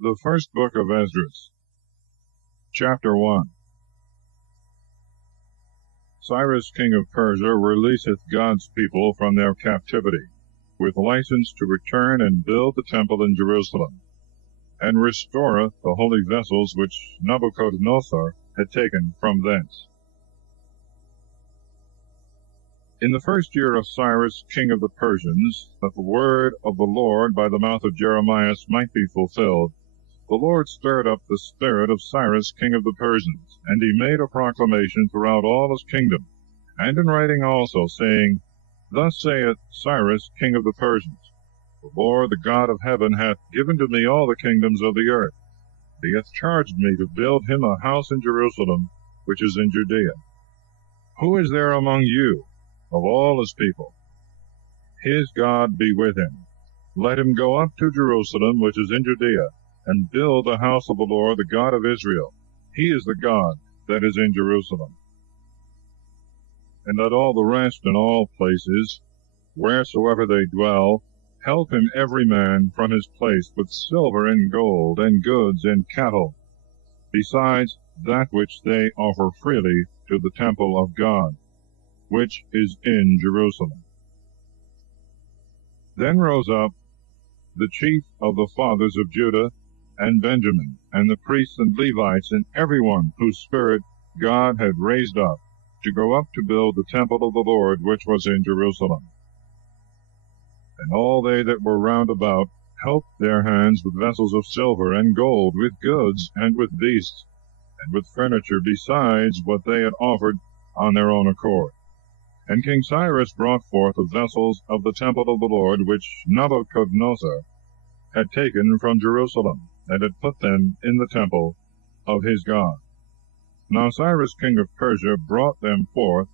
The first book of Esdras, chapter 1. Cyrus king of Persia releaseth God's people from their captivity, with license to return and build the temple in Jerusalem, and restoreth the holy vessels which Nebuchadnezzar had taken from thence. In the first year of Cyrus king of the Persians, that the word of the Lord by the mouth of Jeremias might be fulfilled, the Lord stirred up the spirit of Cyrus king of the Persians, and he made a proclamation throughout all his kingdom, and in writing also, saying, Thus saith Cyrus king of the Persians, The Lord, the God of heaven, hath given to me all the kingdoms of the earth. He hath charged me to build him a house in Jerusalem, which is in Judea. Who is there among you, of all his people? His God be with him. Let him go up to Jerusalem, which is in Judea, and build the house of the Lord, the God of Israel. He is the God that is in Jerusalem. And let all the rest in all places, wheresoever they dwell, help him every man from his place with silver and gold, and goods and cattle, besides that which they offer freely to the temple of God, which is in Jerusalem. Then rose up the chief of the fathers of Judah and Benjamin, and the priests and Levites, and everyone whose spirit God had raised up, to go up to build the temple of the Lord which was in Jerusalem. And all they that were round about helped their hands with vessels of silver and gold, with goods, and with beasts, and with furniture, besides what they had offered on their own accord. And King Cyrus brought forth the vessels of the temple of the Lord, which Nebuchadnezzar had taken from Jerusalem, and had put them in the temple of his God. Now Cyrus king of Persia brought them forth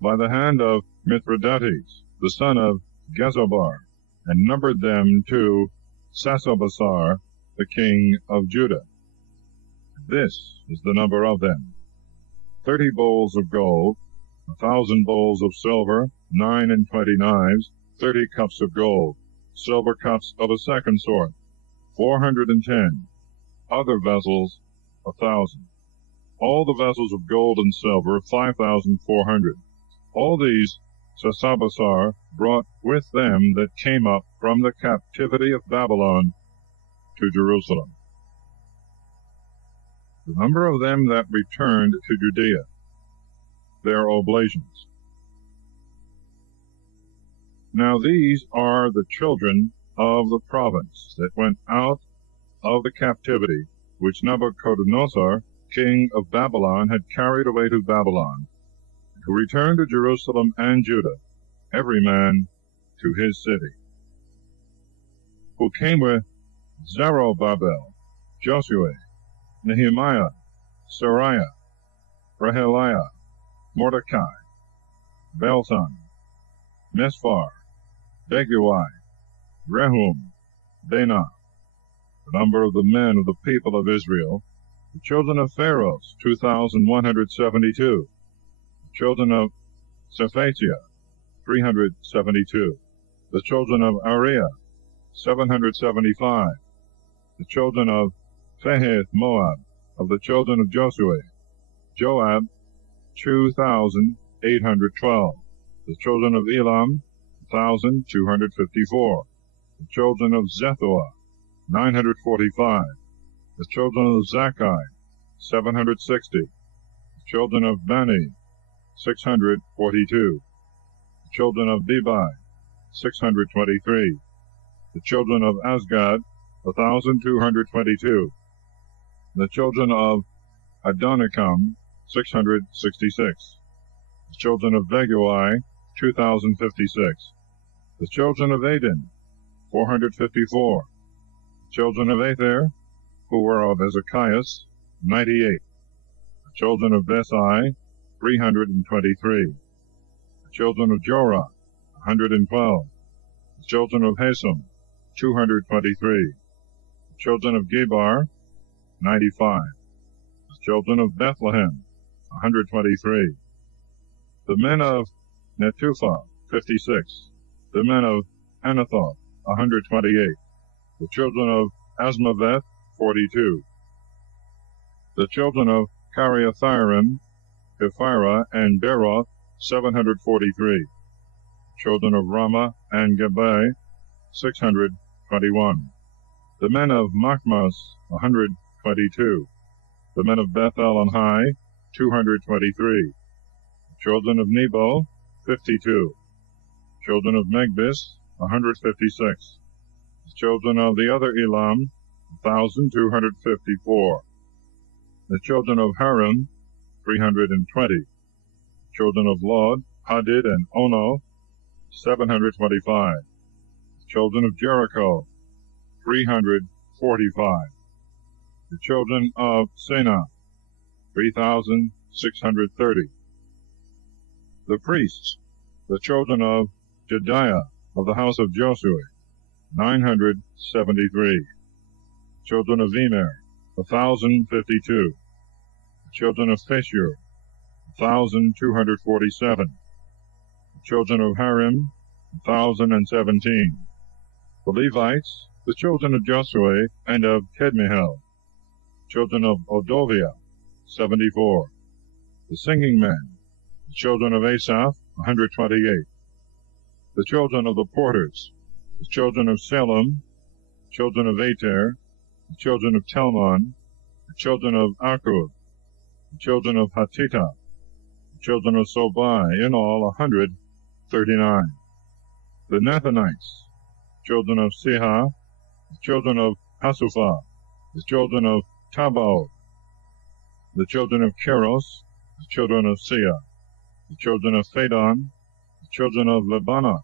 by the hand of Mithridates, the son of Gezobar, and numbered them to Sesabazar, the king of Judah. This is the number of them: 30 bowls of gold, 1,000 bowls of silver, 29 knives, 30 cups of gold, silver cups of a second sort, 410, other vessels 1,000. All the vessels of gold and silver 5,400. All these Sesabazar brought with them that came up from the captivity of Babylon to Jerusalem. The number of them that returned to Judea, their oblations. Now these are the children of the province that went out of the captivity, which Nebuchadnezzar, king of Babylon, had carried away to Babylon, who returned to Jerusalem and Judah, every man to his city. Who came with Zerubbabel, Joshua, Nehemiah, Sariah, Raheliah, Mordecai, Belton, Mesphar, Beguai, Rehum, Benah. The number of the men of the people of Israel, the children of Pharos, 2,172. The children of Sephatia, 372. The children of Ariah, 775. The children of Phahith Moab, of the children of Josue, Joab, 2,812. The children of Elam, 1,254. The children of Zethua, 945. The children of Zakkai, 760. The children of Bani, 642. The children of Bebai, 623. The children of Azgad, 1,222. The children of Adonikam, 666. The children of Beguai, 2,056. The children of Adin, 454. The children of Aether, who were of Ezekias, 98. The children of Besai, 323. The children of Jorah, 112. The children of Hasum, 223. The children of Gebar, 95. The children of Bethlehem, 123. The men of Netupha, 56. The men of Anathoth, 128. The children of Asmaveth, 42. The children of Kiriathaim, Kephirah, and Beeroth, 743. Children of Ramah and Gebal, 621. The men of Machmas, 122. The men of Bethel and Hai, 223. Children of Nebo, 52. Children of Megbis, 156. The children of the other Elam, 1,254. The children of Harim, 320. Children of Lod, Hadid, and Ono, 725. Children of Jericho, 345. The children of Sena, 3,630. The priests, the children of Jediah of the house of Josue, 973. Children of Emer, 1,052. The children of Pheshur, 1,247. The children of Harim, 1,017. The Levites, the children of Josue and of Kedmiel. Children of Odovia, 74. The singing men, the children of Asaph, 128. The children of the porters, the children of Salem, the children of Ater, the children of Telmon, the children of Akub, the children of Hatita, the children of Sobai, in all 139. The Nethanites, children of Siha, the children of Hasupha, the children of Tabal, the children of Keros, the children of Sia, the children of Phadon, the children of Lebanah,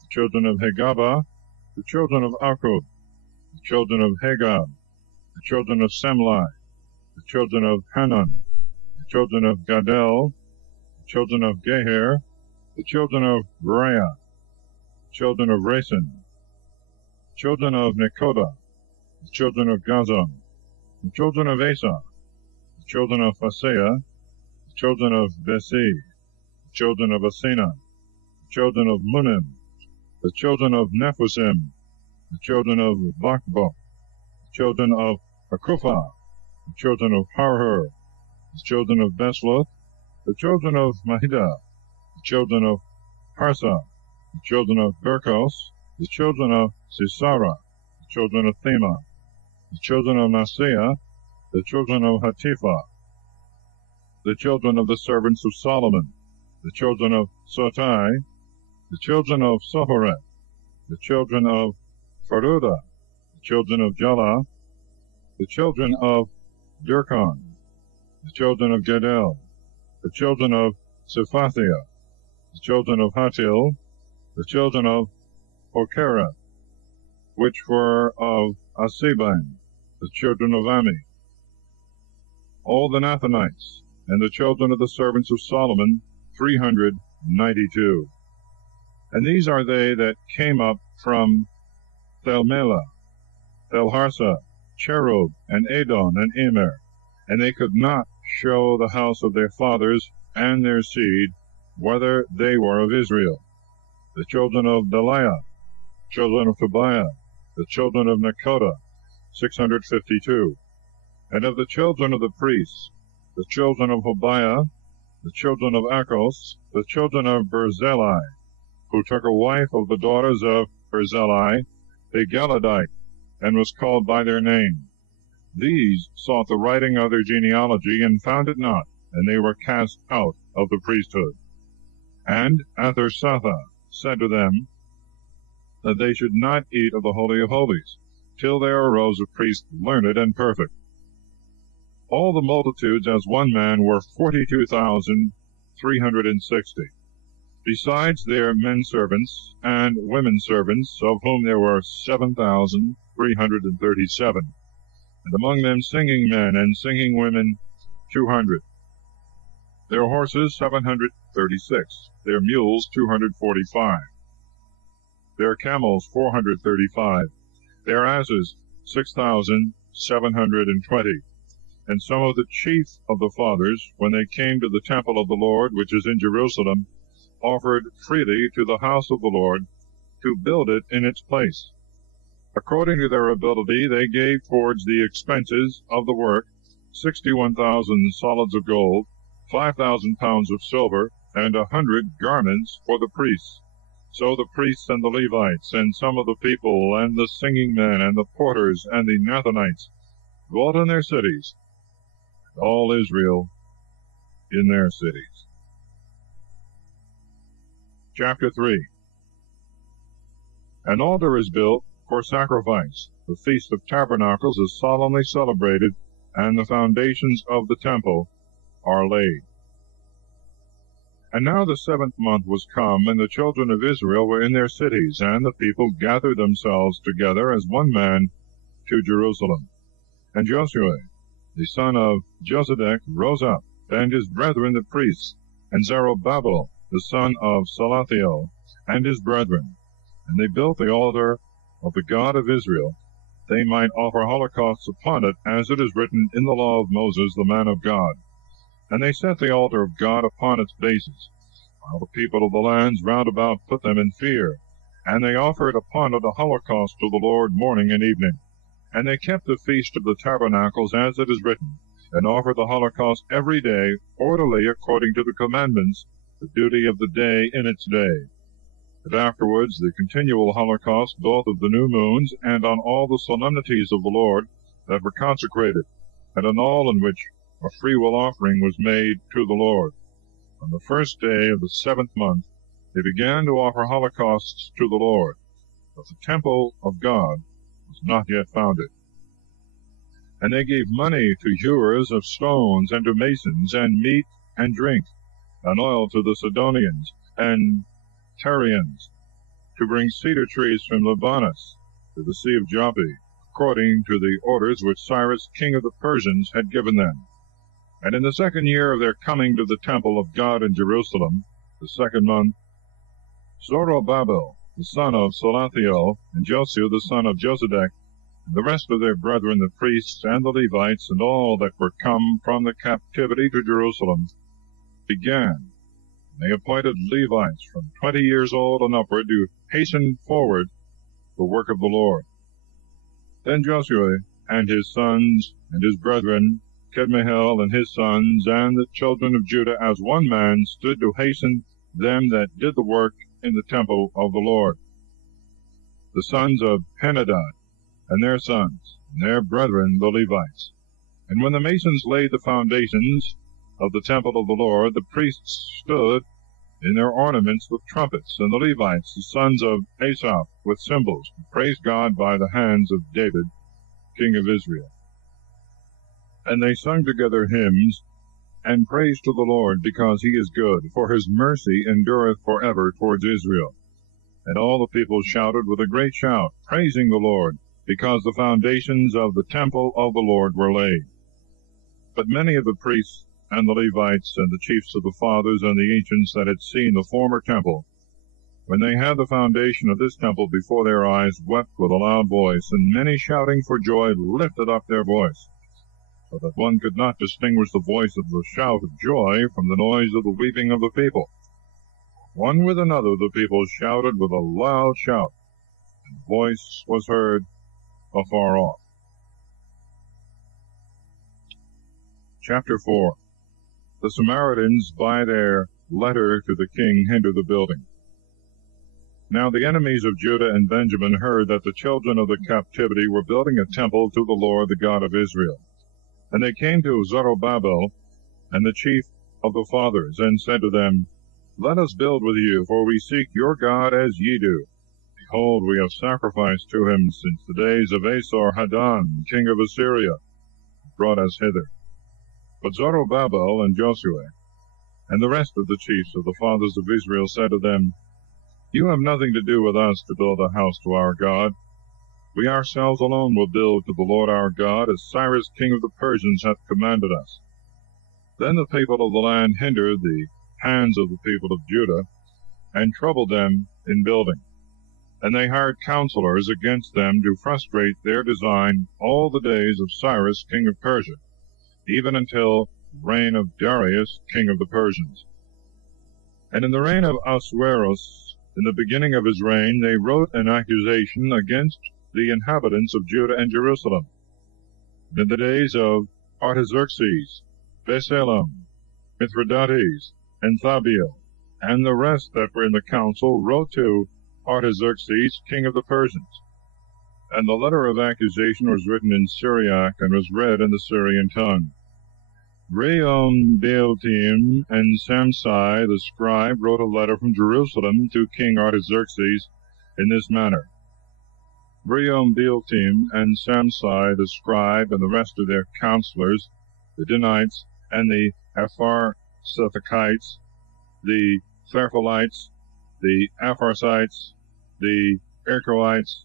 the children of Hagaba, the children of Akub, the children of Hagab, the children of Semlai, the children of Hanan, the children of Gadel, the children of Geher, the children of Beriah, the children of Racin, the children of Nekoda, the children of Gazam, the children of Asa, the children of Phaseah, the children of Besi, the children of Asena, the children of Munim, the children of Nephusim, the children of Bakbok, the children of Akupha, the children of Harhur, the children of Besloth, the children of Mahida, the children of Harsa, the children of Berkos, the children of Sisara, the children of Thema, the children of Maaseiah, the children of Hatipha, the children of the servants of Solomon, the children of Sotai, the children of Sohoret, the children of Faruda, the children of Jala, the children of Dirkon, the children of Gedel, the children of Sephathia, the children of Hatil, the children of Okerath, which were of Asiban, the children of Ami, all the Nathanites, and the children of the servants of Solomon, 392. And these are they that came up from Thelmelah, Thelharsa, Cherub, and Adon, and Emer, and they could not show the house of their fathers and their seed, whether they were of Israel. The children of Deliah, children of Tobiah, the children of Nekoda, 652. And of the children of the priests, the children of Hobiah, the children of Akos, the children of Berzellai, who took a wife of the daughters of Berzellai, a Galadite, and was called by their name. These sought the writing of their genealogy, and found it not, and they were cast out of the priesthood. And Athersatha said to them that they should not eat of the Holy of Holies, till there arose a priest learned and perfect. All the multitudes as one man were 42,360, besides their men servants and women servants, of whom there were 7,337, and among them singing men and singing women 200. Their horses 736, their mules 245, their camels 435, their asses 6,720. And some of the chief of the fathers, when they came to the temple of the Lord, which is in Jerusalem, offered freely to the house of the Lord to build it in its place. According to their ability, they gave towards the expenses of the work 61,000 solids of gold, 5,000 pounds of silver, and 100 garments for the priests. So the priests and the Levites, and some of the people, and the singing men, and the porters, and the Nathanites dwelt in their cities, and all Israel in their cities. Chapter 3. An altar is built for sacrifice. The Feast of Tabernacles is solemnly celebrated, and the foundations of the temple are laid. And now the 7th month was come, and the children of Israel were in their cities, and the people gathered themselves together as one man to Jerusalem. And Joshua, the son of Josedech, rose up, and his brethren the priests, and Zerubbabel, the son of Salathiel, and his brethren. And they built the altar of the God of Israel, they might offer holocausts upon it, as it is written in the law of Moses, the man of God. And they set the altar of God upon its bases, while the people of the lands round about put them in fear. And they offered upon it a holocaust to the Lord morning and evening. And they kept the feast of the tabernacles, as it is written, and offered the holocaust every day, orderly according to the commandments, the duty of the day in its day. But afterwards the continual holocaust, both of the new moons, and on all the solemnities of the Lord that were consecrated, and on all in which a freewill offering was made to the Lord. On the first day of the 7th month they began to offer holocausts to the Lord, but the temple of God was not yet founded. And they gave money to hewers of stones, and to masons, and meat and drink, and oil to the Sidonians, and Tyrians, to bring cedar trees from Libanus to the sea of Joppa, according to the orders which Cyrus king of the Persians had given them. And in the 2nd year of their coming to the temple of God in Jerusalem, the 2nd month, Zerubbabel the son of Salathiel, and Joshua the son of Josedech, and the rest of their brethren the priests and the Levites, and all that were come from the captivity to Jerusalem, began. They appointed Levites from 20 years old and upward to hasten forward the work of the Lord. Then Joshua and his sons and his brethren, Kedmiel and his sons, and the children of Judah as one man stood to hasten them that did the work in the temple of the Lord. The sons of Henadad and their sons, and their brethren the Levites. And when the masons laid the foundations of the temple of the Lord, the priests stood in their ornaments with trumpets, and the Levites, the sons of Asaph, with cymbals, to praise God by the hands of David, king of Israel. And they sung together hymns, and praise to the Lord, because he is good, for his mercy endureth forever towards Israel. And all the people shouted with a great shout, praising the Lord, because the foundations of the temple of the Lord were laid. But many of the priests and the Levites, and the chiefs of the fathers, and the ancients that had seen the former temple, when they had the foundation of this temple before their eyes, wept with a loud voice, and many shouting for joy lifted up their voice, so that one could not distinguish the voice of the shout of joy from the noise of the weeping of the people. One with another the people shouted with a loud shout, and the voice was heard afar off. Chapter 4. The Samaritans, by their letter to the king, hinder the building. Now the enemies of Judah and Benjamin heard that the children of the captivity were building a temple to the Lord, the God of Israel. And they came to Zerubbabel and the chief of the fathers, and said to them, Let us build with you, for we seek your God as ye do. Behold, we have sacrificed to him since the days of Esar-Haddon, king of Assyria, who brought us hither. But Zerubbabel and Joshua and the rest of the chiefs of the fathers of Israel said to them, You have nothing to do with us to build a house to our God. We ourselves alone will build to the Lord our God, as Cyrus king of the Persians hath commanded us. Then the people of the land hindered the hands of the people of Judah, and troubled them in building. And they hired counselors against them to frustrate their design all the days of Cyrus king of Persia, even until the reign of Darius king of the Persians. And in the reign of Ahasuerus, in the beginning of his reign, they wrote an accusation against the inhabitants of Judah and Jerusalem. And in the days of Artaxerxes, Balaam, Mithridates, and Thabiel, and the rest that were in the council, wrote to Artaxerxes, king of the Persians. And the letter of accusation was written in Syriac, and was read in the Syrian tongue. Reum, Bealtim, and Samsai the scribe wrote a letter from Jerusalem to King Artaxerxes in this manner. Reum, Bealtim, and Samsai the scribe, and the rest of their counselors, the Danites, and the Apharsithites, the Tharphalites, the Apharsites, the Ercholites,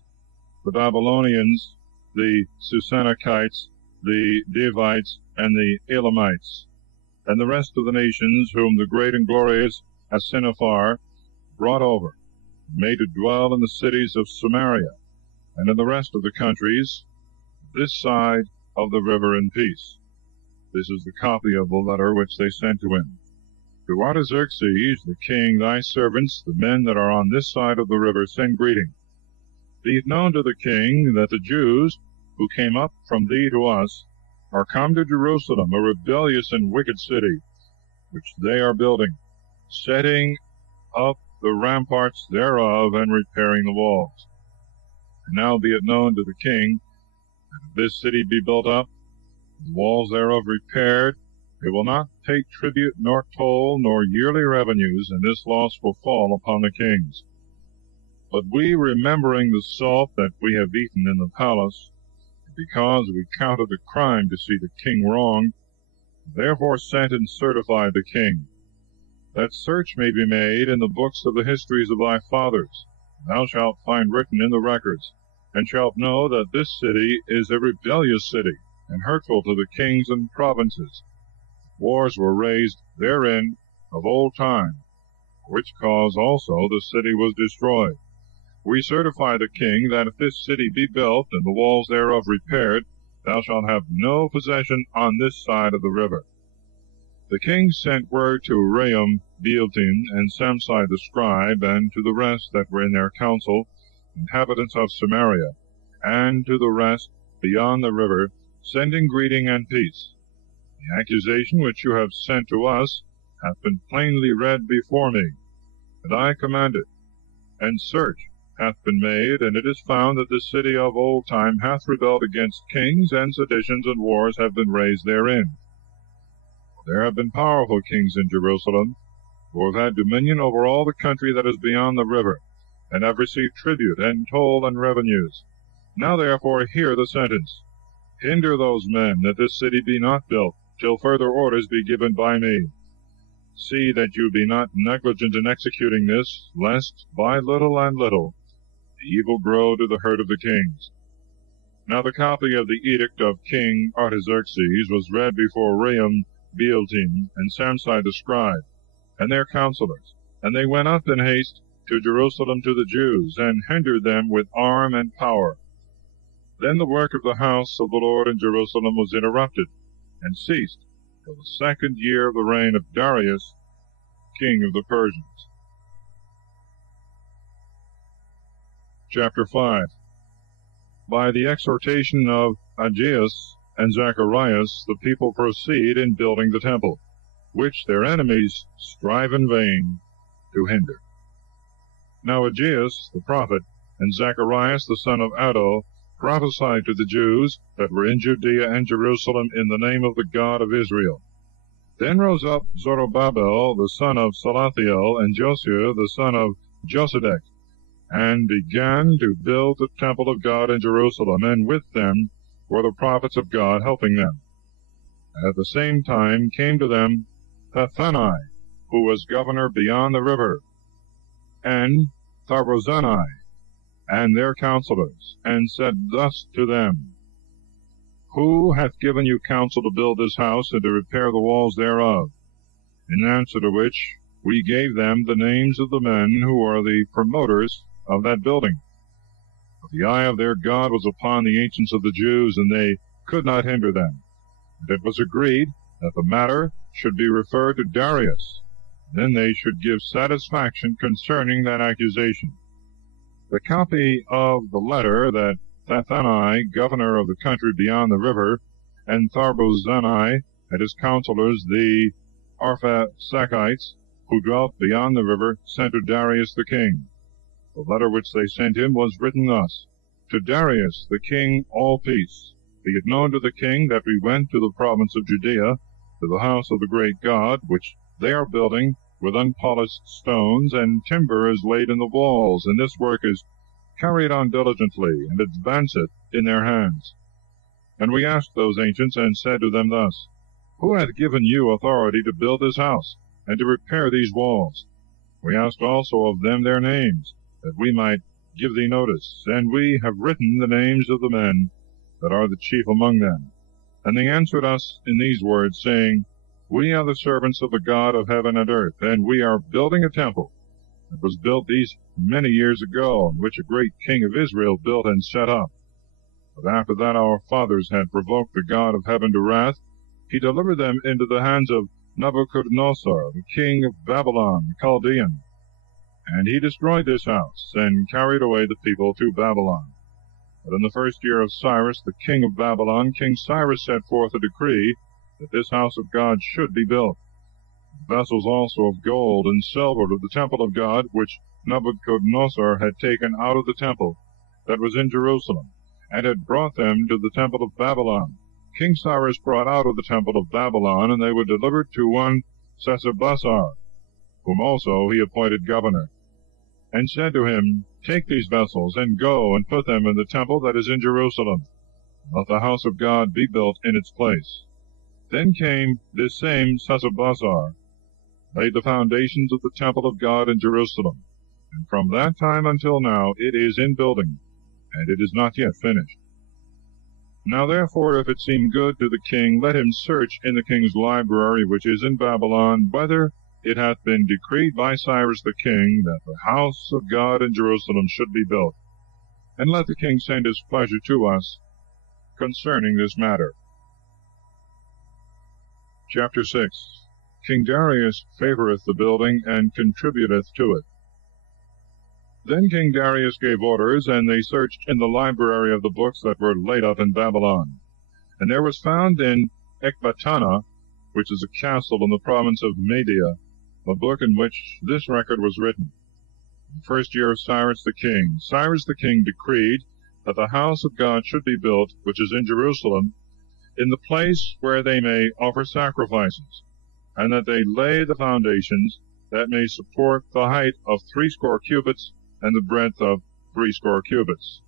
the Babylonians, the Susanakites, the Devites, and the Elamites, and the rest of the nations whom the great and glorious Asenaphar brought over, made to dwell in the cities of Samaria, and in the rest of the countries, this side of the river in peace. This is the copy of the letter which they sent to him. To Artaxerxes, the king, thy servants, the men that are on this side of the river, send greeting. Be it known to the king that the Jews, who came up from thee to us, are come to Jerusalem, a rebellious and wicked city, which they are building, setting up the ramparts thereof, and repairing the walls. And now be it known to the king, that if this city be built up, the walls thereof repaired, it will not take tribute, nor toll, nor yearly revenues, and this loss will fall upon the kings. But we, remembering the salt that we have eaten in the palace, because we counted the crime to see the king wronged, therefore sent and certified the king, that search may be made in the books of the histories of thy fathers. Thou shalt find written in the records, and shalt know that this city is a rebellious city, and hurtful to the kings and provinces. Wars were raised therein of old time, for which cause also the city was destroyed. We certify the king that if this city be built, and the walls thereof repaired, thou shalt have no possession on this side of the river. The king sent word to Reum, Bealtim, and Samsai the scribe, and to the rest that were in their council, inhabitants of Samaria, and to the rest beyond the river, sending greeting and peace. The accusation which you have sent to us hath been plainly read before me, and I command it. And search hath been made, and it is found that the city of old time hath rebelled against kings, and seditions and wars have been raised therein. There have been powerful kings in Jerusalem, who have had dominion over all the country that is beyond the river, and have received tribute, and toll, and revenues. Now therefore hear the sentence. Hinder those men, that this city be not built, till further orders be given by me. See that you be not negligent in executing this, lest, by little and little, the evil grow to the hurt of the kings. Now the copy of the edict of King Artaxerxes was read before Reum, Bealtim, and Samsai the scribe, and their counselors, and they went up in haste to Jerusalem to the Jews, and hindered them with arm and power. Then the work of the house of the Lord in Jerusalem was interrupted, and ceased till the 2nd year of the reign of Darius, king of the Persians. Chapter 5. By the exhortation of Angeas and Zacharias, the people proceed in building the temple, which their enemies strive in vain to hinder. Now Angeas the prophet, and Zacharias the son of Addo, prophesied to the Jews that were in Judea and Jerusalem in the name of the God of Israel. Then rose up Zorobabel the son of Salathiel, and Josiah the son of Josedek, and began to build the temple of God in Jerusalem, and with them were the prophets of God helping them. And at the same time came to them Tathenai, who was governor beyond the river, and Tharbozani, and their counselors, and said thus to them, Who hath given you counsel to build this house, and to repair the walls thereof? In answer to which we gave them the names of the men who are the promoters of that building. But the eye of their God was upon the ancients of the Jews, and they could not hinder them. And it was agreed that the matter should be referred to Darius. Then they should give satisfaction concerning that accusation. The copy of the letter that Thathani, governor of the country beyond the river, and Tharbozani, and his counselors, the Arphasachites, who dwelt beyond the river, sent to Darius the king. The letter which they sent him was written thus: To Darius the king, all peace. Be it known to the king that we went to the province of Judea, to the house of the great God, which they are building with unpolished stones, and timber is laid in the walls, and this work is carried on diligently, and advanceth in their hands. And we asked those ancients, and said to them thus: Who hath given you authority to build this house, and to repair these walls? We asked also of them their names, that we might give thee notice, and we have written the names of the men that are the chief among them. And they answered us in these words, saying, We are the servants of the God of heaven and earth, and we are building a temple that was built these many years ago, and which a great king of Israel built and set up. But after that our fathers had provoked the God of heaven to wrath, he delivered them into the hands of Nebuchadnezzar, the king of Babylon, the Chaldean. And he destroyed this house, and carried away the people to Babylon. But in the first year of Cyrus, the king of Babylon, King Cyrus set forth a decree that this house of God should be built. The vessels also of gold and silver of the temple of God, which Nebuchadnezzar had taken out of the temple that was in Jerusalem, and had brought them to the temple of Babylon, King Cyrus brought out of the temple of Babylon, and they were delivered to one Sesabazar, whom also he appointed governor, and said to him, Take these vessels, and go and put them in the temple that is in Jerusalem. Let the house of God be built in its place. Then came this same Sesabazar, laid the foundations of the temple of God in Jerusalem, and from that time until now it is in building, and it is not yet finished. Now therefore, if it seem good to the king, let him search in the king's library which is in Babylon, whether it hath been decreed by Cyrus the king that the house of God in Jerusalem should be built. And let the king send his pleasure to us concerning this matter. Chapter 6. King Darius favoureth the building, and contributeth to it. Then King Darius gave orders, and they searched in the library of the books that were laid up in Babylon. And there was found in Ecbatana, which is a castle in the province of Media, a book in which this record was written. In the first year of Cyrus the king decreed that the house of God should be built, which is in Jerusalem, in the place where they may offer sacrifices, and that they lay the foundations that may support the height of 60 cubits, and the breadth of 60 cubits,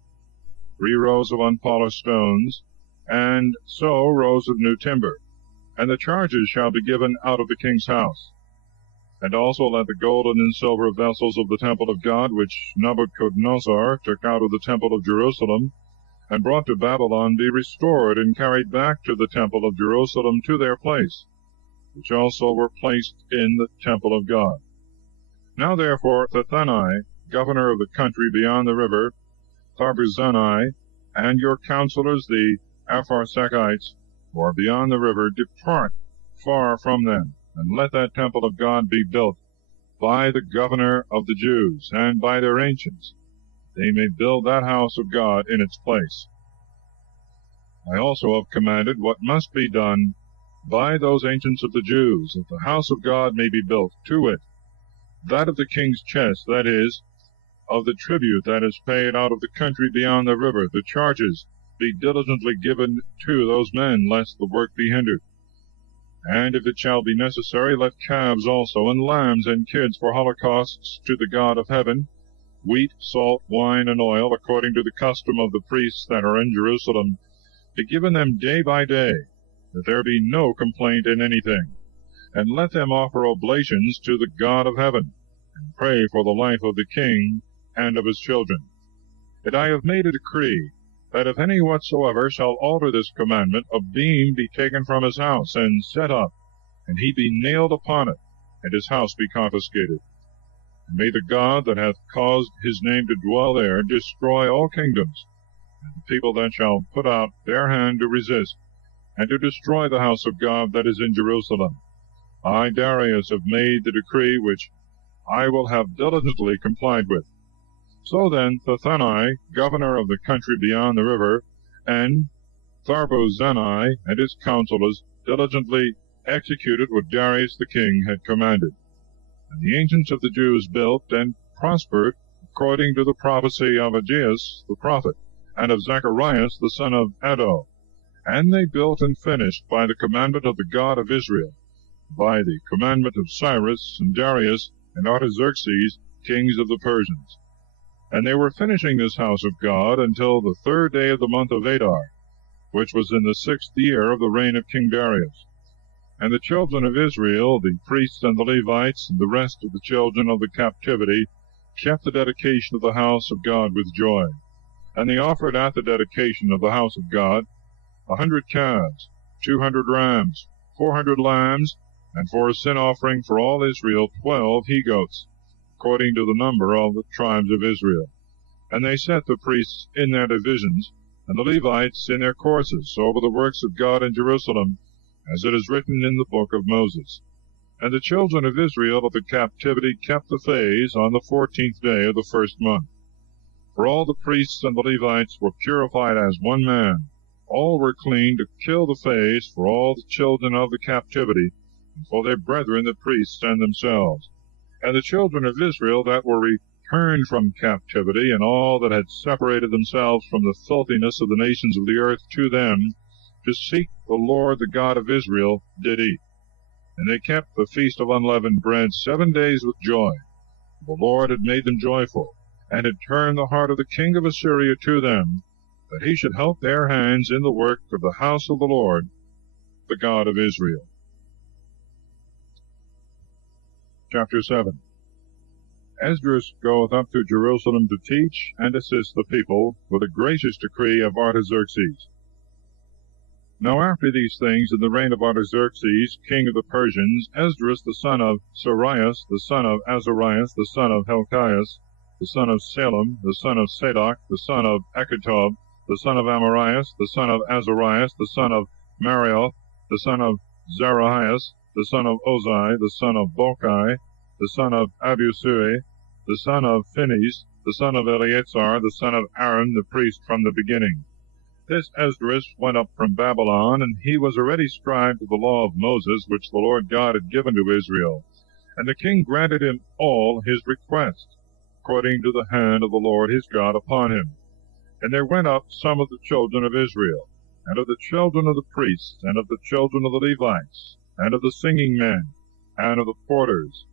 3 rows of unpolished stones, and so rows of new timber. And the charges shall be given out of the king's house. And also let the golden and silver vessels of the temple of God, which Nebuchadnezzar took out of the temple of Jerusalem, and brought to Babylon, be restored, and carried back to the temple of Jerusalem to their place, which also were placed in the temple of God. Now therefore Thathani, governor of the country beyond the river, Tharbozani, and your counselors, the Arphasachites, who are beyond the river, depart far from them, and let that temple of God be built by the governor of the Jews, and by their ancients. They may build that house of God in its place. I also have commanded what must be done by those ancients of the Jews, that the house of God may be built to it, that of the king's chest, that is, of the tribute that is paid out of the country beyond the river, the charges be diligently given to those men, lest the work be hindered. And if it shall be necessary, let calves also, and lambs, and kids for holocausts to the God of heaven, wheat, salt, wine, and oil, according to the custom of the priests that are in Jerusalem, be given them day by day, that there be no complaint in anything. And let them offer oblations to the God of heaven, and pray for the life of the king and of his children. And I have made a decree, that if any whatsoever shall alter this commandment, a beam be taken from his house, and set up, and he be nailed upon it, and his house be confiscated. And may the God that hath caused his name to dwell there destroy all kingdoms, and the people that shall put out their hand to resist, and to destroy the house of God that is in Jerusalem. I, Darius, have made the decree which I will have diligently complied with. So then Tathenai, governor of the country beyond the river, and Tharbozenai and his counselors diligently executed what Darius the king had commanded. And the ancients of the Jews built and prospered according to the prophecy of Angeas the prophet, and of Zacharias the son of Addo. And they built and finished by the commandment of the God of Israel, by the commandment of Cyrus and Darius and Artaxerxes, kings of the Persians. And they were finishing this house of God until the 3rd day of the month of Adar, which was in the 6th year of the reign of King Darius. And the children of Israel, the priests and the Levites, and the rest of the children of the captivity, kept the dedication of the house of God with joy. And they offered at the dedication of the house of God 100 calves, 200 rams, 400 lambs, and for a sin offering for all Israel 12 he-goats, according to the number of the tribes of Israel. And they set the priests in their divisions, and the Levites in their courses, over the works of God in Jerusalem, as it is written in the book of Moses. And the children of Israel of the captivity kept the phase on the 14th day of the 1st month. For all the priests and the Levites were purified as one man. All were clean to kill the phase for all the children of the captivity, and for their brethren the priests and themselves. And the children of Israel that were returned from captivity, and all that had separated themselves from the filthiness of the nations of the earth to them, to seek the Lord the God of Israel, did eat. And they kept the feast of unleavened bread 7 days with joy. The Lord had made them joyful, and had turned the heart of the king of Assyria to them, that he should help their hands in the work of the house of the Lord, the God of Israel. Chapter 7. Esdras goeth up to Jerusalem to teach and assist the people, with a gracious decree of Artaxerxes. Now after these things, in the reign of Artaxerxes, king of the Persians, Esdras the son of Sarias, the son of Azarias, the son of Helkias, the son of Salem, the son of Sadoc, the son of Achitob, the son of Amarias, the son of Azarias, the son of Marioth, the son of Zerahias, the son of Ozai, the son of Bokai, the son of Abusui, the son of Phinehas, the son of Eleazar, the son of Aaron, the priest from the beginning. This Esdras went up from Babylon, and he was already scribe to the law of Moses, which the Lord God had given to Israel. And the king granted him all his requests, according to the hand of the Lord his God upon him. And there went up some of the children of Israel, and of the children of the priests, and of the children of the Levites, and of the singing men, and of the porters,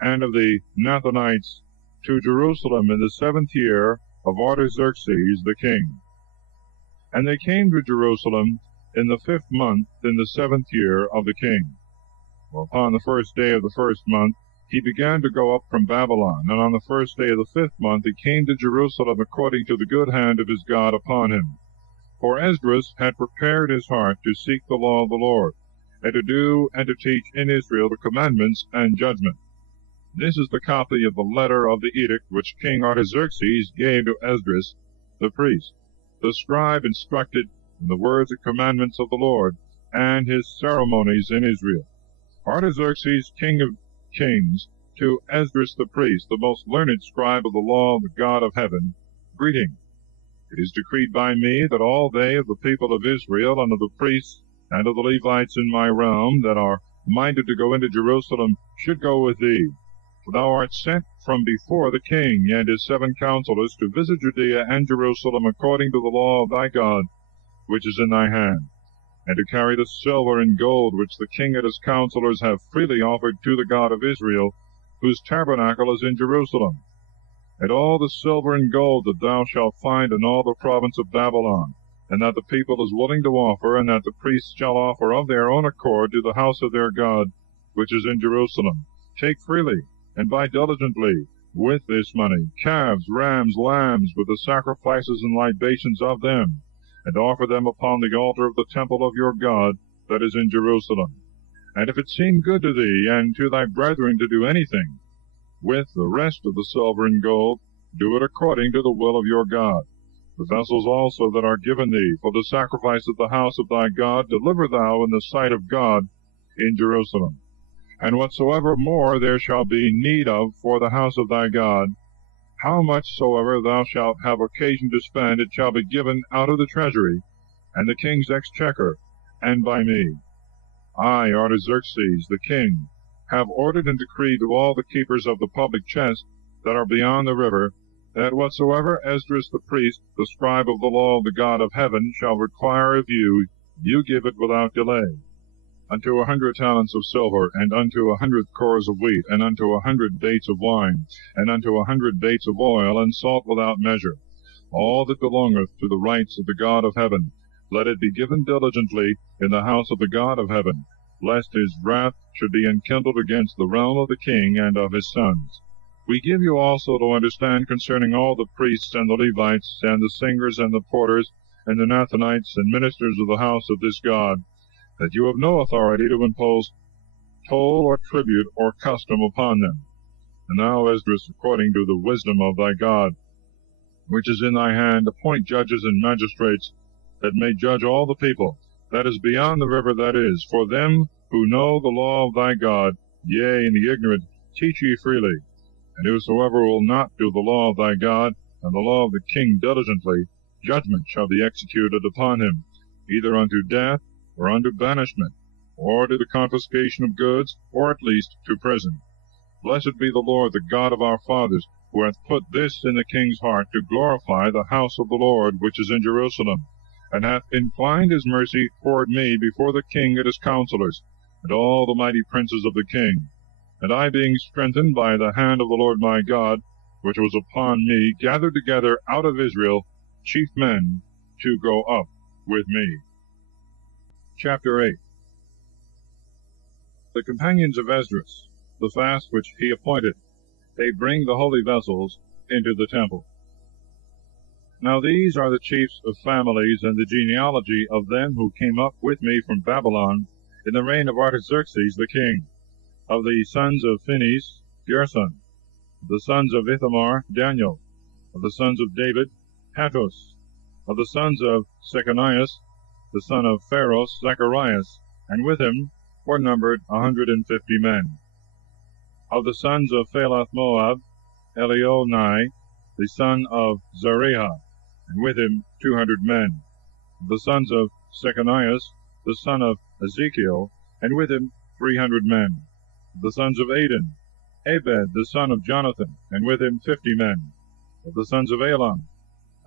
and of the Nathanites, to Jerusalem in the 7th year of Artaxerxes the king. And they came to Jerusalem in the 5th month, in the 7th year of the king. Well, upon the 1st day of the 1st month he began to go up from Babylon, and on the 1st day of the 5th month he came to Jerusalem according to the good hand of his God upon him. For Esdras had prepared his heart to seek the law of the Lord, and to do and to teach in Israel the commandments and judgment. This is the copy of the letter of the edict which King Artaxerxes gave to Esdras the priest, the scribe instructed in the words and commandments of the Lord, and his ceremonies in Israel. Artaxerxes, king of kings, to Esdras the priest, the most learned scribe of the law of the God of heaven, greeting. It is decreed by me that all they of the people of Israel, and of the priests, and of the Levites in my realm, that are minded to go into Jerusalem, should go with thee. For thou art sent from before the king and his 7 counselors to visit Judea and Jerusalem according to the law of thy God, which is in thy hand, and to carry the silver and gold which the king and his counselors have freely offered to the God of Israel, whose tabernacle is in Jerusalem, and all the silver and gold that thou shalt find in all the province of Babylon, and that the people is willing to offer, and that the priests shall offer of their own accord to the house of their God, which is in Jerusalem. Take freely, and buy diligently with this money calves, rams, lambs, with the sacrifices and libations of them, and offer them upon the altar of the temple of your God that is in Jerusalem. And if it seem good to thee and to thy brethren to do anything, with the rest of the silver and gold, do it according to the will of your God. The vessels also that are given thee for the sacrifice of the house of thy God, deliver thou in the sight of God in Jerusalem. And whatsoever more there shall be need of for the house of thy God, How much soever thou shalt have occasion to spend, it shall be given out of the treasury, and the king's exchequer, and by me. I, Artaxerxes, the king, have ordered and decreed to all the keepers of the public chest that are beyond the river, that whatsoever Esdras the priest, the scribe of the law of the God of heaven, shall require of you, you give it without delay. Unto 100 talents of silver, and unto 100 cores of wheat, and unto 100 dates of wine, and unto 100 dates of oil, and salt without measure. All that belongeth to the rights of the God of heaven, let it be given diligently in the house of the God of heaven, lest his wrath should be enkindled against the realm of the king and of his sons. We give you also to understand concerning all the priests and the Levites, and the singers and the porters, and the Nathanites, and ministers of the house of this God, that you have no authority to impose toll or tribute or custom upon them. And thou, Esdras, according to the wisdom of thy God, which is in thy hand, appoint judges and magistrates, that may judge all the people, that is beyond the river, that is, for them who know the law of thy God, yea, and the ignorant, teach ye freely. And whosoever will not do the law of thy God, and the law of the king diligently, judgment shall be executed upon him, either unto death, or unto banishment, or to the confiscation of goods, or at least to prison. Blessed be the Lord, the God of our fathers, who hath put this in the king's heart, to glorify the house of the Lord which is in Jerusalem, and hath inclined his mercy toward me before the king and his counselors, and all the mighty princes of the king. And I, being strengthened by the hand of the Lord my God, which was upon me, gathered together out of Israel chief men to go up with me. Chapter 8. The companions of Esdras, the fast which he appointed, they bring the holy vessels into the temple. Now these are the chiefs of families and the genealogy of them who came up with me from Babylon in the reign of Artaxerxes the king. Of the sons of Phinehas, Gerson. Of the sons of Ithamar, Daniel. Of the sons of David, Hattus. Of the sons of Shechanias, the son of Pharos, Zacharias, and with him were numbered 150 men. Of the sons of Phalath Moab, Elionai, the son of Zariah, and with him 200 men. Of the sons of Shechanias, the son of Ezekiel, and with him 300 men. Of the sons of Adin, Abed, the son of Jonathan, and with him 50 men. Of the sons of Elam,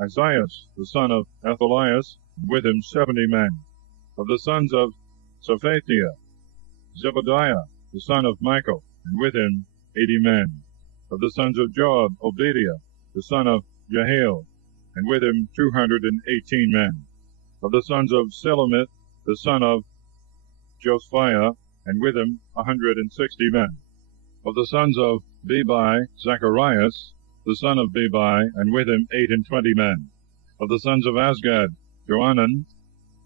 Isaias, the son of Athalias, and with him 70 men. Of the sons of Shaphathiah, Zebadiah, the son of Michael, and with him 80 men. Of the sons of Joab, Obadiah, the son of Jehiel, and with him 218 men. Of the sons of Selomith, the son of Josiah, and with him 160 men. Of the sons of Bebai, Zacharias, the son of Bebai, and with him 28 men. Of the sons of Azgad, Johanan,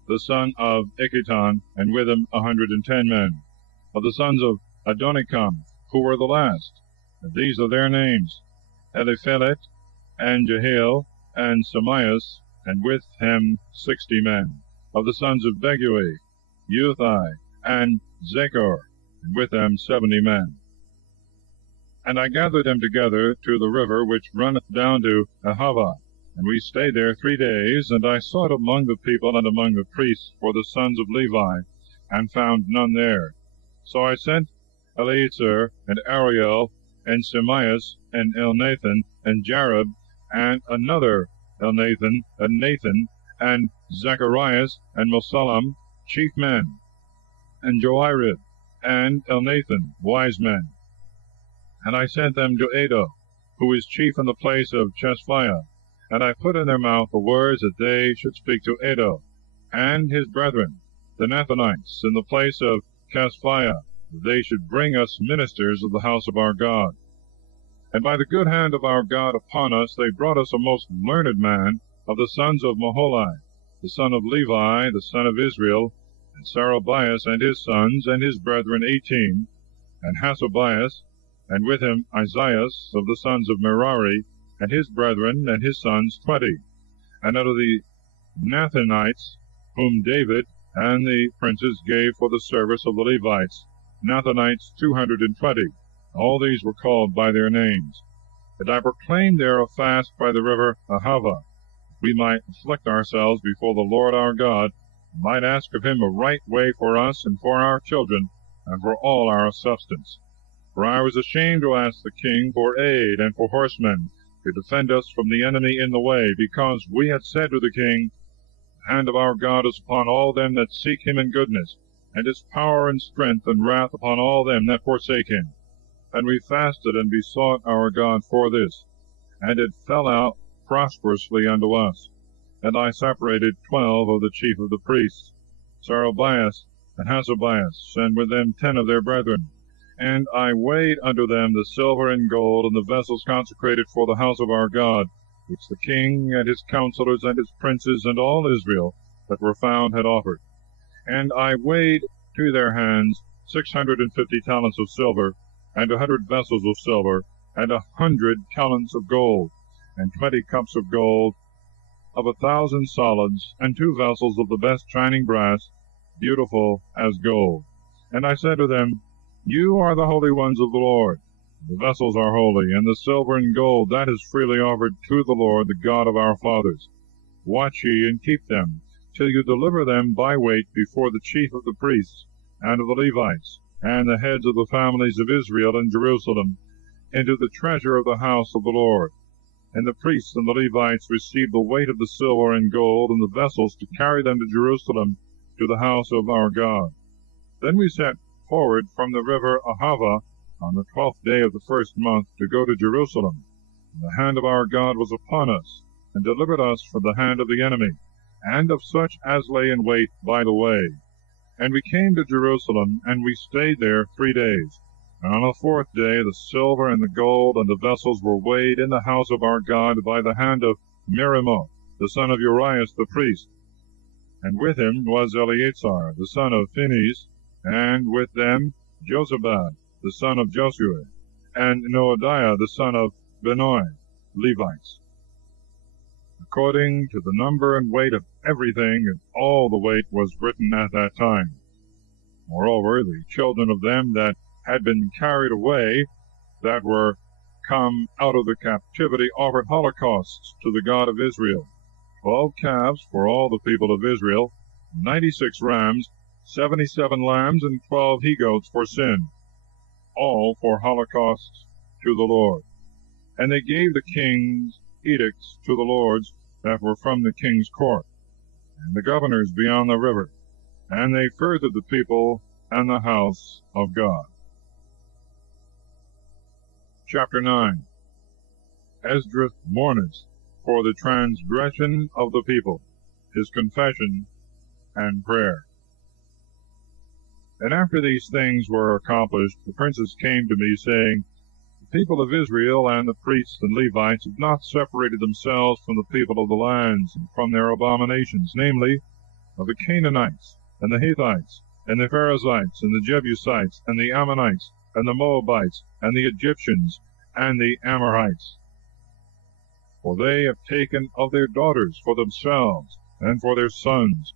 the son of Echiton, and with him 110 men. Of the sons of Adonikam, who were the last, and these are their names, Eliphelet, and Jehiel, and Samias, and with him 60 men. Of the sons of Begui, Uthai, and Zechor, and with them 70 men. And I gathered them together to the river which runneth down to Ahava, and we stayed there 3 days, and I sought among the people and among the priests for the sons of Levi, and found none there. So I sent Eleazar, and Ariel, and Semias, and Elnathan, and Jarib, and another Elnathan, and Nathan, and Zacharias, and Mesullam, chief men, and Joirib, and Elnathan, wise men. And I sent them to Edo, who is chief in the place of Cheshphiah, and I put in their mouth the words that they should speak to Edo, and his brethren, the Nathanites, in the place of Cheshphiah, that they should bring us ministers of the house of our God. And by the good hand of our God upon us, they brought us a most learned man of the sons of Maholi, the son of Levi, the son of Israel, and Sarabias and his sons, and his brethren 18, and Hasabias, and with him Isaias of the sons of Merari, and his brethren and his sons 20. And out of the Nathanites, whom David and the princes gave for the service of the Levites, Nathanites 220. All these were called by their names. And I proclaimed there a fast by the river Ahava, we might afflict ourselves before the Lord our God, and might ask of him a right way for us and for our children, and for all our substance. For I was ashamed to ask the king for aid and for horsemen, to defend us from the enemy in the way, because we had said to the king, The hand of our God is upon all them that seek him in goodness, and his power and strength and wrath upon all them that forsake him. And we fasted and besought our God for this, and it fell out prosperously unto us. And I separated 12 of the chief of the priests, Zacharias and Hasabias, and with them 10 of their brethren. And I weighed unto them the silver and gold, and the vessels consecrated for the house of our God, which the king and his counselors and his princes and all Israel that were found had offered. And I weighed to their hands 650 talents of silver, and 100 vessels of silver, and 100 talents of gold, and 20 cups of gold, of 1,000 solids, and 2 vessels of the best shining brass, beautiful as gold. And I said to them, You are the holy ones of the Lord. The vessels are holy, and the silver and gold, that is freely offered to the Lord, the God of our fathers. Watch ye and keep them, till you deliver them by weight before the chief of the priests, and of the Levites, and the heads of the families of Israel in Jerusalem, into the treasure of the house of the Lord. And the priests and the Levites received the weight of the silver and gold, and the vessels, to carry them to Jerusalem, to the house of our God. Then we set forward from the river Ahava on the 12th day of the first month, to go to Jerusalem. And the hand of our God was upon us, and delivered us from the hand of the enemy, and of such as lay in wait by the way. And we came to Jerusalem, and we stayed there 3 days. And on the 4th day the silver and the gold and the vessels were weighed in the house of our God by the hand of Merimoth, the son of Urias the priest. And with him was Eleazar, the son of Phinehas, and with them Jozabad, the son of Josue, and Noadiah, the son of Benoi, Levites, according to the number and weight of everything, and all the weight was written at that time. Moreover, the children of them that had been carried away, that were come out of the captivity, offered holocausts to the God of Israel, 12 calves for all the people of Israel, 96 rams, 77 lambs, and 12 he-goats for sin, all for holocausts to the Lord. And they gave the king's edicts to the lords that were from the king's court, and the governors beyond the river, and they furthered the people and the house of God. Chapter 9. Esdras mourneth for the transgression of the people, his confession and prayer. And after these things were accomplished, the princes came to me, saying, The people of Israel and the priests and Levites have not separated themselves from the people of the lands, and from their abominations, namely, of the Canaanites, and the Hittites, and the Perizzites, and the Jebusites, and the Ammonites, and the Moabites, and the Egyptians, and the Amorites. For they have taken of their daughters for themselves, and for their sons.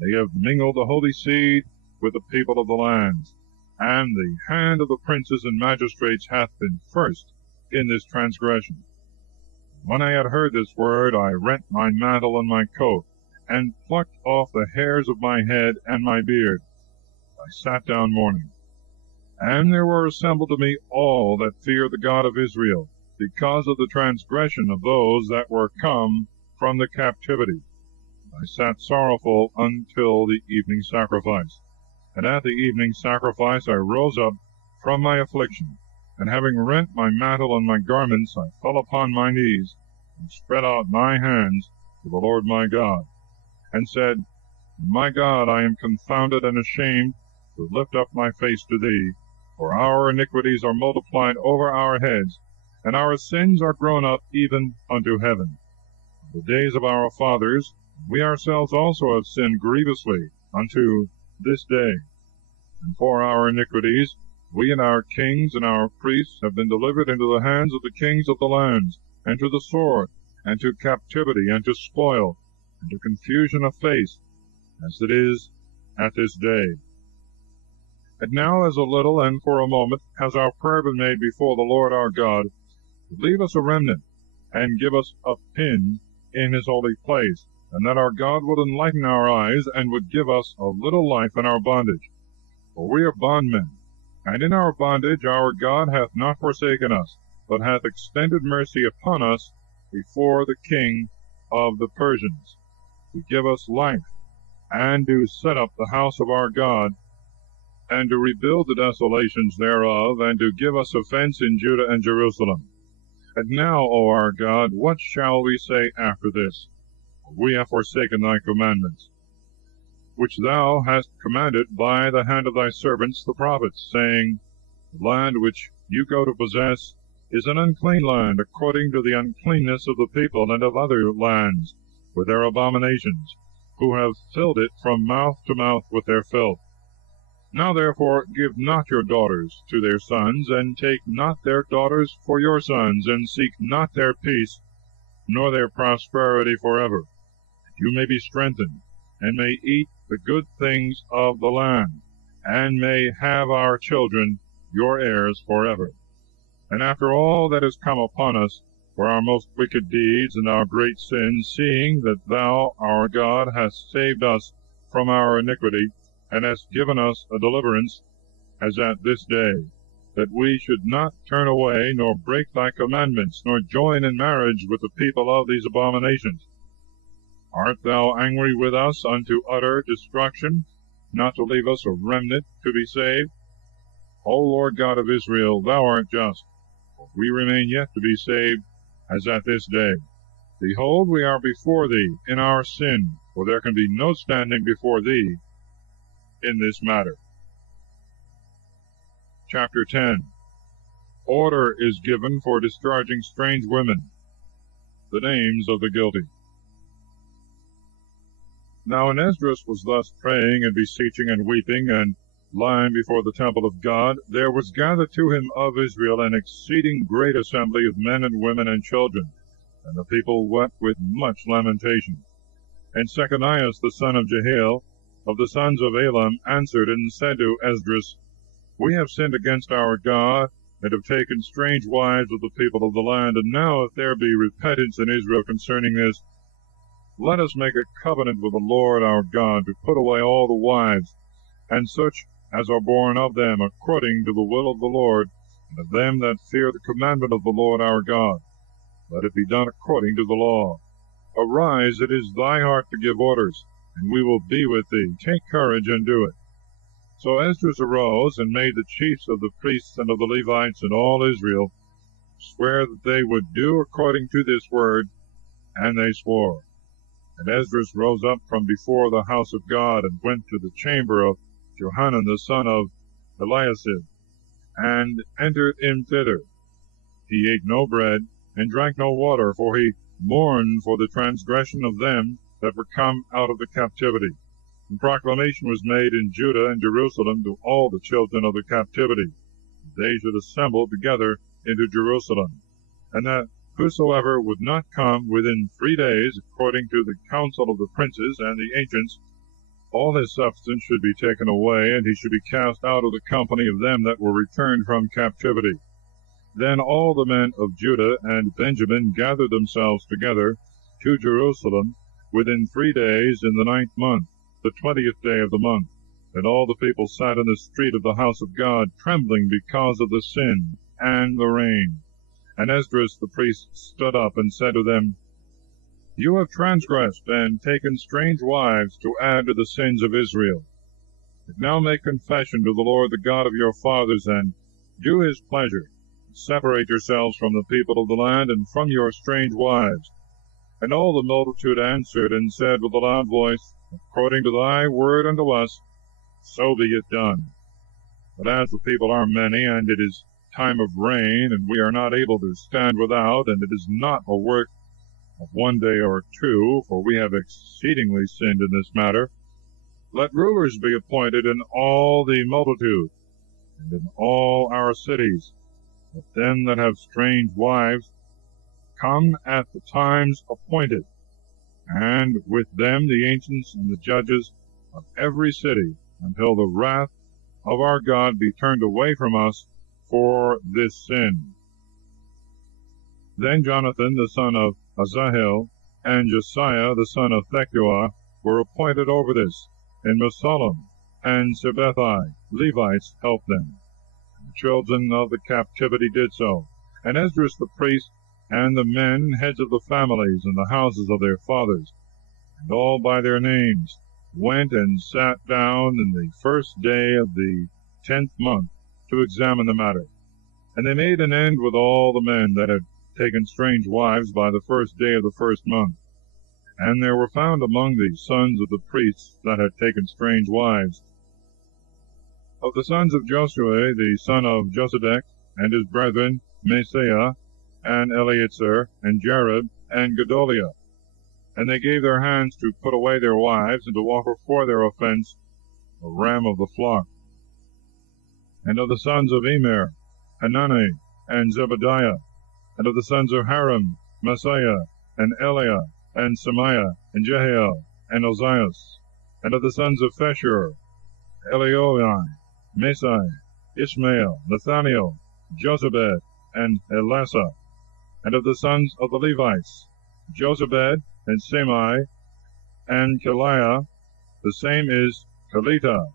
They have mingled the holy seed with the people of the lands, and the hand of the princes and magistrates hath been first in this transgression. When I had heard this word, I rent my mantle and my coat, and plucked off the hairs of my head and my beard. I sat down mourning. And there were assembled to me all that fear the God of Israel, because of the transgression of those that were come from the captivity. I sat sorrowful until the evening sacrifice. And at the evening sacrifice I rose up from my affliction, and having rent my mantle and my garments, I fell upon my knees, and spread out my hands to the Lord my God, and said, My God, I am confounded and ashamed to lift up my face to thee, for our iniquities are multiplied over our heads, and our sins are grown up even unto heaven. In the days of our fathers, we ourselves also have sinned grievously unto this day. And for our iniquities, we and our kings and our priests have been delivered into the hands of the kings of the lands, and to the sword, and to captivity, and to spoil, and to confusion of face, as it is at this day. And now as a little and for a moment has our prayer been made before the Lord our God, leave us a remnant, and give us a pin in his holy place, and that our God would enlighten our eyes, and would give us a little life in our bondage. For we are bondmen, and in our bondage our God hath not forsaken us, but hath extended mercy upon us before the king of the Persians, to give us life, and to set up the house of our God, and to rebuild the desolations thereof, and to give us a fence in Judah and Jerusalem. And now, O our God, what shall we say after this? We have forsaken thy commandments, which thou hast commanded by the hand of thy servants the prophets, saying, The land which you go to possess is an unclean land, according to the uncleanness of the people and of other lands, with their abominations, who have filled it from mouth to mouth with their filth. Now therefore give not your daughters to their sons, and take not their daughters for your sons, and seek not their peace, nor their prosperity forever, that you may be strengthened, and may eat the good things of the land, and may have our children your heirs forever. And after all that has come upon us, for our most wicked deeds and our great sins, seeing that thou, our God, hast saved us from our iniquity, and hast given us a deliverance, as at this day, that we should not turn away, nor break thy commandments, nor join in marriage with the people of these abominations. Art thou angry with us unto utter destruction, not to leave us a remnant to be saved? O Lord God of Israel, thou art just, for we remain yet to be saved, as at this day. Behold, we are before thee in our sin, for there can be no standing before thee in this matter. Chapter 10. Order is given for discharging strange women. The names of the guilty. Now when Esdras was thus praying and beseeching and weeping, and lying before the temple of God, there was gathered to him of Israel an exceeding great assembly of men and women and children, and the people wept with much lamentation. And Zacharias the son of Jehiel, of the sons of Elam, answered and said to Esdras, We have sinned against our God, and have taken strange wives of the people of the land, and now if there be repentance in Israel concerning this, let us make a covenant with the Lord our God, to put away all the wives, and such as are born of them, according to the will of the Lord, and of them that fear the commandment of the Lord our God. Let it be done according to the law. Arise, it is thy heart to give orders, and we will be with thee. Take courage and do it. So Esdras arose, and made the chiefs of the priests and of the Levites and all Israel swear that they would do according to this word, and they swore. And Esdras rose up from before the house of God, and went to the chamber of Johanan the son of Eliasib, and entered in thither. He ate no bread, and drank no water, for he mourned for the transgression of them that were come out of the captivity. And proclamation was made in Judah and Jerusalem to all the children of the captivity, they should assemble together into Jerusalem, and that whosoever would not come within 3 days, according to the counsel of the princes and the ancients, all his substance should be taken away, and he should be cast out of the company of them that were returned from captivity. Then all the men of Judah and Benjamin gathered themselves together to Jerusalem within 3 days in the 9th month, the 20th day of the month. And all the people sat in the street of the house of God, trembling because of the sin and the rain. And Esdras the priest stood up and said to them, You have transgressed and taken strange wives to add to the sins of Israel. But now make confession to the Lord the God of your fathers, and do his pleasure. Separate yourselves from the people of the land, and from your strange wives. And all the multitude answered and said with a loud voice, According to thy word unto us, so be it done. But as the people are many, and it is time of rain, and we are not able to stand without, and it is not a work of 1 day or 2, for we have exceedingly sinned in this matter, let rulers be appointed in all the multitude, and in all our cities. Let them that have strange wives come at the times appointed, and with them the ancients and the judges of every city, until the wrath of our God be turned away from us for this sin. Then Jonathan the son of Asahel, and Josiah the son of Thecua were appointed over this, in Mesallam, and Sibbethai, Levites, helped them. And the children of the captivity did so, and Esdras the priest, and the men, heads of the families and the houses of their fathers, and all by their names, went and sat down in the first day of the 10th month to examine the matter. And they made an end with all the men that had taken strange wives by the first day of the first month. And there were found among the sons of the priests that had taken strange wives, of the sons of Joshua the son of Josedek, and his brethren Maaseiah, and Eleazar, and Jarib, and Gedaliah. And they gave their hands to put away their wives, and to offer for their offense a ram of the flock. And of the sons of Emer, Hanani, and Zebadiah, and of the sons of Haram, Maaseiah, and Eliah, and Semiah, and Jehiel, and Ozias, and of the sons of Pheshur, Elioi, Masai, Ishmael, Nathaniel, Josabed, and Elasa, and of the sons of the Levites, Josabed, and Semai, and Keliah, the same is Kelita,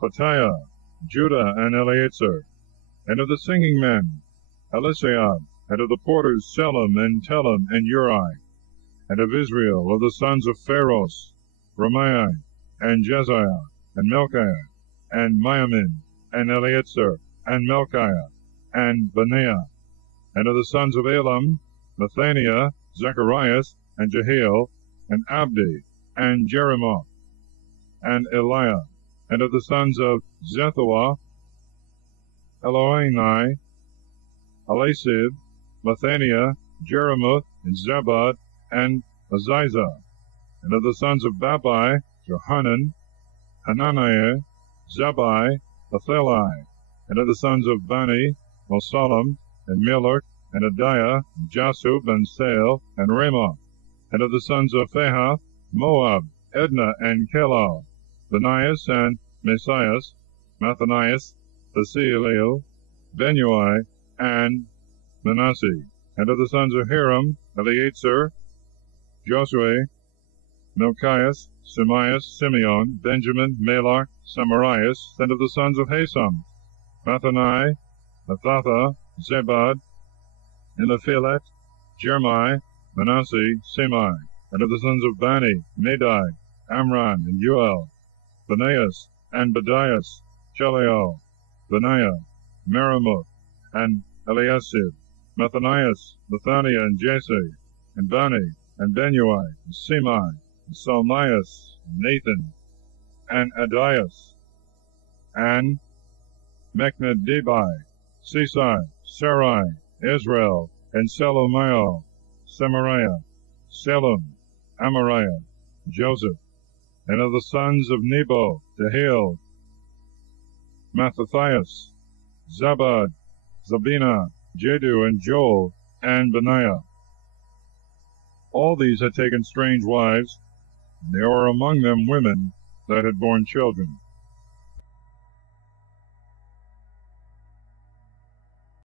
Phataiah, Judah, and Eleazar, and of the singing men, Elisaab, and of the porters, Selim, and Telem, and Uri, and of Israel, of the sons of Pharos, Ramai, and Jeziah, and Melchiah, and Miamin, and Eleazar, and Melchiah, and Benaiah, and of the sons of Elam, Nathaniah, Zacharias, and Jehiel, and Abdi, and Jeremoth, and Eliah, and of the sons of Zethuah, Eloenai, Elisib, Mathaniah, Jeremoth, and Zabad, and Aziza, and of the sons of Babai, Johanan, Hananiah, Zabai, Athelai, and of the sons of Bani, Mosallam, and Melech, and Adiah, and Jasub, and Sael, and Ramoth, and of the sons of Phahath, Moab, Edna, and Kelal, Benias, and Messias, Mathanias, Basileel, Benui, and Manasseh, and of the sons of Hiram, Eleazar, Josue, Melchias, Semias, Simeon, Benjamin, Malach, Samarias, and of the sons of Hasam, Mathani, Mathatha, Zebad, Eliphelet, Jermai, Manasseh, Semai, and of the sons of Bani, Madai, Amram, and Uel, Benaias, and Bedias, Cheliel, Benaiah, Meremoth, and Eliasib, Mathanias, Mathaniah, and Jesse, and Bani, and Benui, and Semai, and Salmias, and Nathan, and Adias, and Mechnadebai, Sisai, Sarai, Israel, and Selomiel, Semariah, Selum, Amariah, Joseph, and of the sons of Nebo, Jehiel, Mattathias, Zabad, Zabina, Jedu, and Joel, and Benaiah. All these had taken strange wives, and there were among them women that had borne children.